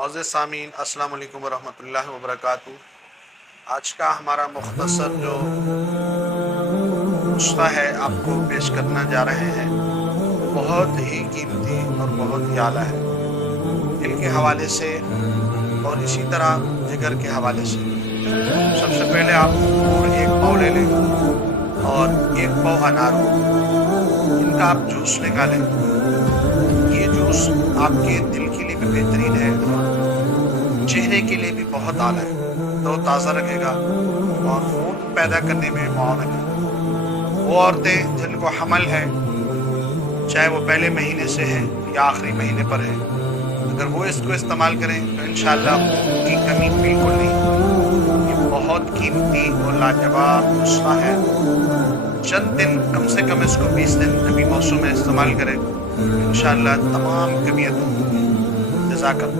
मौज़ूद सामीन अस्सलाम वालेकुम वरहमतुल्लाहि वबरकातुहू। आज का हमारा मुख्तसर जो नुस्ख़ा है आपको पेश करना जा रहे हैं, बहुत ही कीमती और बहुत ही आला है। दिल के हवाले से और इसी तरह जिगर के हवाले से। सबसे पहले आप अंगूर 1 पाव ले लें और 1 पाव अनार, इनका आप जूस निकालें। ये जूस आपके दिल के लिए भी बेहतरीन है और चेहरे के लिए भी बहुत आला है। तो ताज़ा रखेगा और खून पैदा करने में मुआवन है। वो औरतें जिनको हमल है, चाहे वो पहले महीने से है या आखिरी महीने पर है, अगर वो इसको इस्तेमाल करें तो इंशाअल्लाह खून की कमी बिल्कुल नहीं। ये बहुत कीमती और लाजवाब नुस्ख़ा है। चंद दिन, कम से कम इसको 20 दिन कभी मौसम में इस्तेमाल करें, इंशाअल्लाह तमाम कमियाँ दूर होंगी। जज़ाकल्लाह।